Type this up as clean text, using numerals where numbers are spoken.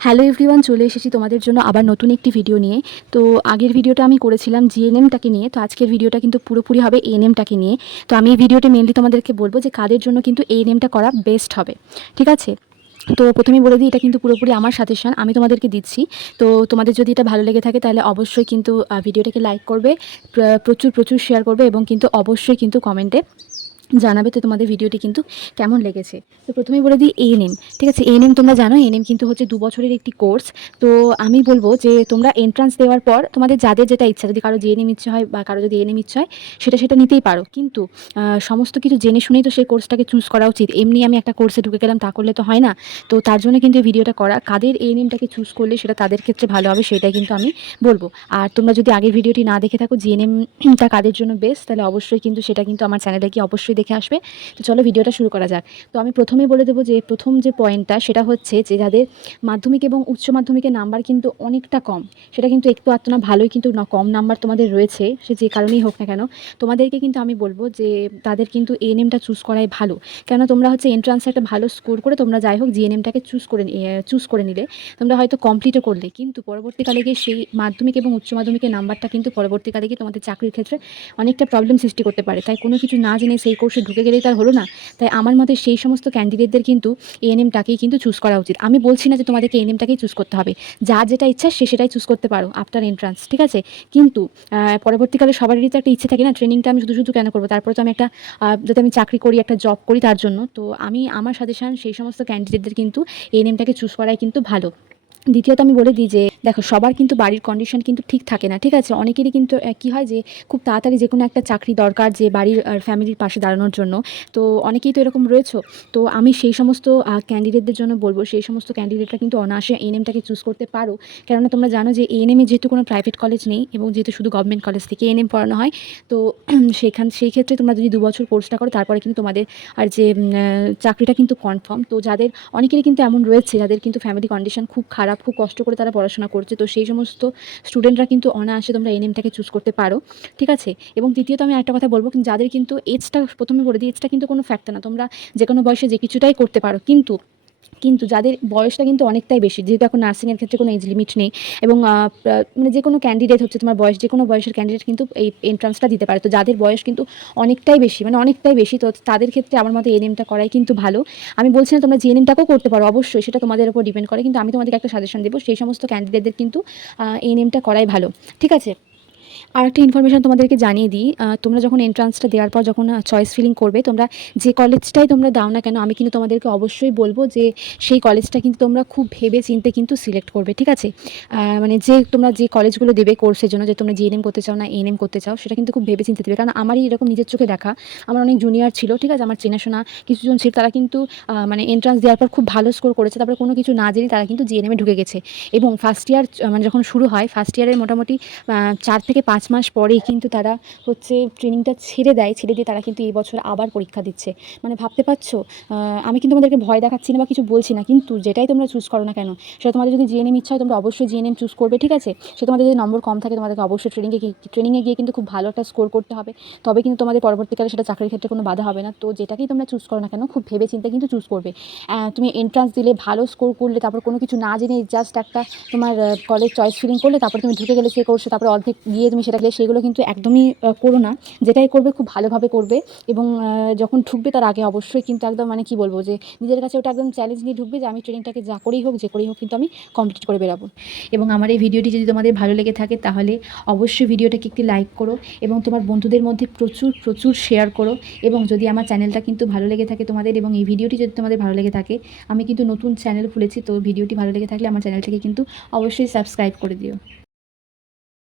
Hello everyone, চলে এসেছি তোমাদের জন্য আবার নতুন একটি ভিডিও নিয়ে। তো আগের ভিডিওটা আমি করেছিলাম জিএনএমটাকে নিয়ে, তো আজকের ভিডিওটা কিন্তু পুরোপুরি হবে এএনএমটাকে নিয়ে। তো আমি এই ভিডিওটা মেনলি তোমাদেরকে বলবো যে কাদের জন্য কিন্তু এএনএমটা করা বেস্ট হবে, ঠিক আছে। তো প্রথমেই বলে দিই, এটা কিন্তু পুরোপুরি আমার সাজেশন, আমি তোমাদেরকে দিচ্ছি। তো তোমাদের যদি এটা ভালো লেগে থাকে তাহলে অবশ্যই কিন্তু ভিডিওটাকে লাইক করবে, প্রচুর প্রচুর শেয়ার করবে এবং কিন্তু অবশ্যই কিন্তু কমেন্টে জানাবে তো তোমাদের ভিডিওটি কিন্তু কেমন লেগেছে। তো প্রথমেই বলে দিই এএনএম, ঠিক আছে। এএনএম তোমরা জানো, এএনএম কিন্তু হচ্ছে 2 বছরের একটি কোর্স। তো আমি বলবো যে তোমরা এন্ট্রান্স দেওয়ার পর তোমাদের যাদের যেটা ইচ্ছা, যদি কারো জিএনএম ইচ্ছা হয় বা কারো যদি এএনএম ইচ্ছা হয়, সেটা নিতেই পারো। কিন্তু সমস্ত কিছু জেনে শুনেই তো সেই কোর্সটাকে চুজ করা উচিত। এমনি আমি একটা কোর্সে ঢুকে গেলাম তা করলে তো হয় না। তো তার জন্য কিন্তু এই ভিডিওটা করা, কাদের এএনএমটাকে চুজ করলে সেটা তাদের ক্ষেত্রে ভালো হবে সেটাই কিন্তু আমি বলবো। আর তোমরা যদি আগের ভিডিওটি না দেখে থাকো জিএনএমটা কাদের জন্য বেস্ট, তাহলে অবশ্যই কিন্তু সেটা কিন্তু আমার চ্যানেলে গিয়ে অবশ্যই দেখে আসবে। তো চলো ভিডিওটা শুরু করা যাক। তো আমি প্রথমেই বলে দেবো যে প্রথম যে পয়েন্টটা সেটা হচ্ছে যে যাদের মাধ্যমিক এবং উচ্চ মাধ্যমিকের নাম্বার কিন্তু অনেকটা কম, সেটা কিন্তু একটু আধটু না, ভালোই কিন্তু কম নাম্বার তোমাদের রয়েছে, সে যে কারণেই হোক না কেন, তোমাদেরকে কিন্তু আমি বলবো যে তাদের কিন্তু এএনএমটা চুজ করাই ভালো। কেন, তোমরা হচ্ছে এন্ট্রান্সে একটা ভালো স্কোর করে তোমরা যাই হোক জিএনএমটাকে চুজ করে নিলে, তোমরা হয়তো কমপ্লিটও করলে, কিন্তু পরবর্তীকালে গিয়ে সেই মাধ্যমিক এবং উচ্চ মাধ্যমিকের নাম্বারটা কিন্তু পরবর্তীকালে গিয়ে তোমাদের চাকরির ক্ষেত্রে অনেকটা প্রবলেম সৃষ্টি করতে পারে। তাই কোনো কিছু না জেনে সেই কোর্সে ঢুকে গেলেই তার হলো না। তাই আমার মতে সেই সমস্ত ক্যান্ডিডেটদের কিন্তু এএনএমটাকেই কিন্তু চুজ করা উচিত। আমি বলছি না যে তোমাদেরকে এএনএমটাকেই চুজ করতে হবে, যার যেটা ইচ্ছা সে সেটাই চুজ করতে পারো আফটার এন্ট্রান্স, ঠিক আছে। কিন্তু পরবর্তীকালে সবারই তো একটা ইচ্ছে থাকে না, ট্রেনিংটা আমি শুধু শুধু কেন করবো, তারপরে তো আমি একটা যাতে আমি চাকরি করি, একটা জব করি তার জন্য। তো আমি আমার সাজেশন সেই সমস্ত ক্যান্ডিডেটদের কিন্তু এএনএমটাকে চুজ করাই কিন্তু ভালো। দ্বিতীয়ত আমি বলে দিই যে দেখো, সবার কিন্তু বাড়ির কন্ডিশন কিন্তু ঠিক থাকে না, ঠিক আছে। অনেকেরই কিন্তু কী হয় যে খুব তাড়াতাড়ি যে কোনো একটা চাকরি দরকার, যে বাড়ির আর ফ্যামিলির পাশে দাঁড়ানোর জন্য। তো অনেকেই তো এরকম রয়েছে। তো আমি সেই সমস্ত ক্যান্ডিডেটদের জন্য বলবো, সেই সমস্ত ক্যান্ডিডেটরা কিন্তু অনায়াসে এএনএমটাকে চুজ করতে পারো। কেননা তোমরা জানো যে এএনএমে যেহেতু কোনো প্রাইভেট কলেজ নেই এবং যেহেতু শুধু গভর্নমেন্ট কলেজ থেকে এএনএম পড়ানো হয়, তো সেই ক্ষেত্রে তোমরা যদি 2 বছর কোর্সটা করো তারপরে কিন্তু তোমাদের আর যে চাকরিটা কিন্তু কনফার্ম। তো যাদের অনেকেরই কিন্তু এমন রয়েছে যাদের কিন্তু ফ্যামিলি কন্ডিশন খুব খারাপ, খুব কষ্ট করে তারা পড়াশোনা করছে, তো সেই সমস্ত স্টুডেন্টরা কিন্তু অনায়াসে তোমরা এএনএমটাকে চুজ করতে পারো, ঠিক আছে। এবং তৃতীয়ত আমি একটা কথা বলবো, কিন্তু যাদের কিন্তু এজটা, প্রথমে বলে দিই, এজটা কিন্তু কোনো ফ্যাক্টর না, তোমরা যে কোনো বয়সে যে কিছুটাই করতে পারো। কিন্তু কিন্তু যাদের বয়সটা কিন্তু অনেকটাই বেশি, যেহেতু এখন নার্সিংয়ের ক্ষেত্রে কোনো এজ লিমিট নেই, এবং মানে যে কোনো ক্যান্ডিডেট হচ্ছে তোমার বয়স, যে কোনো বয়সের ক্যান্ডিডেট কিন্তু এই এন্ট্রান্সটা দিতে পারে। তো যাদের বয়স কিন্তু অনেকটাই বেশি, মানে অনেকটাই বেশি, তো তাদের ক্ষেত্রে আমার মতে এএনএমটা করাই কিন্তু ভালো। আমি বলছি না তোমরা জিএনএমটাকেও করতে পারো, অবশ্যই সেটা তোমাদের উপর ডিপেন্ড করে, কিন্তু আমি তোমাদেরকে একটা সাজেশন দেবো, সেই সমস্ত ক্যান্ডিডেটদের কিন্তু এএনএমটা করাই ভালো, ঠিক আছে। আরেকটা ইনফরমেশন তোমাদেরকে জানিয়ে দিই, তোমরা যখন এন্ট্রান্সটা দেওয়ার পর যখন চয়েস ফিলিং করবে, তোমরা যে কলেজটাই তোমরা দাও না কেন, আমি কিন্তু তোমাদেরকে অবশ্যই বলবো যে সেই কলেজটা কিন্তু তোমরা খুব ভেবে চিন্তে কিন্তু সিলেক্ট করবে, ঠিক আছে। মানে যে তোমরা যে কলেজগুলো দেবে কোর্সের জন্য, যে তোমরা জিএনএম করতে চাও না এএনএম করতে চাও, সেটা কিন্তু খুব ভেবে চিন্তে দেবে। কারণ আমারই এরকম নিজের চোখে দেখা, আমার অনেক জুনিয়র ছিল, ঠিক আছে, আমার চেনাশোনা কিছুজন ছিল, তারা কিন্তু মানে এন্ট্রান্স দেওয়ার পর খুব ভালো স্কোর করেছে, তারপরে কোনো কিছু না জেনে তারা কিন্তু জিএনএমে ঢুকে গেছে। এবং ফার্স্ট ইয়ার মানে যখন শুরু হয়, ফার্স্ট ইয়ারের মোটামুটি 4 থেকে 5 মাস পরেই কিন্তু তারা হচ্ছে ট্রেনিংটা ছেড়ে দেয়, ছেড়ে দিয়ে তারা কিন্তু এই বছর আবার পরীক্ষা দিচ্ছে। মানে ভাবতে পারছো, আমি কিন্তু তোমাদেরকে ভয় দেখাচ্ছি না বা কিছু বলছি না, কিন্তু যেটাই তোমরা চুজ করো না কেন, সেটা তোমাদের যদি জিএনএম ইচ্ছা হয় তোমরা অবশ্যই জিএনএম চুজ করবে, ঠিক আছে। সে তোমাদের যদি নম্বর কম থাকে, তোমাদেরকে অবশ্যই ট্রেনিংয়ে গিয়ে কিন্তু খুব ভালো একটা স্কোর করতে হবে, তবে কিন্তু তোমাদের পরবর্তীকালে সেটা চাকরির ক্ষেত্রে কোনো বাধা হবে না। তো যেটাকেই তোমরা চুজ করো না কেন, খুব ভেবে চিন্তে কিন্তু চুজ করবে। তুমি এন্ট্রান্স দিলে, ভালো স্কোর করলে, তারপর কোনো কিছু না জেনে জাস্ট একটা তোমার কলেজ চয়েস ফিলিং করলে, তারপরে তুমি ঢুকে গেলে সেই কোর্সে, তারপরে অর্ধেক গিয়ে তুমি সেটা গেলে, সেগুলো কিন্তু একদমই করো না। যেটাই করবে খুব ভালোভাবে করবে, এবং যখন ঢুকবে তার আগে অবশ্যই কিন্তু একদম, মানে কি বলবো, যে নিজের কাছে ওটা একদম চ্যালেঞ্জ নিয়ে ঢুকবে যে আমি ট্রেনিংটাকে যা করেই হোক, যে করেই হোক, কিন্তু আমি কমপ্লিট করে বেরাবো। এবং আমার এই ভিডিওটি যদি তোমাদের ভালো লেগে থাকে তাহলে অবশ্যই ভিডিওটাকে একটি লাইক করো, এবং তোমার বন্ধুদের মধ্যে প্রচুর প্রচুর শেয়ার করো। এবং যদি আমার চ্যানেলটা কিন্তু ভালো লেগে থাকে তোমাদের, এবং এই ভিডিওটি যদি তোমাদের ভালো লেগে থাকে, আমি কিন্তু নতুন চ্যানেল খুলেছি, তো ভিডিওটি ভালো লেগে থাকলে আমার চ্যানেলটাকে কিন্তু অবশ্যই সাবস্ক্রাইব করে দিও।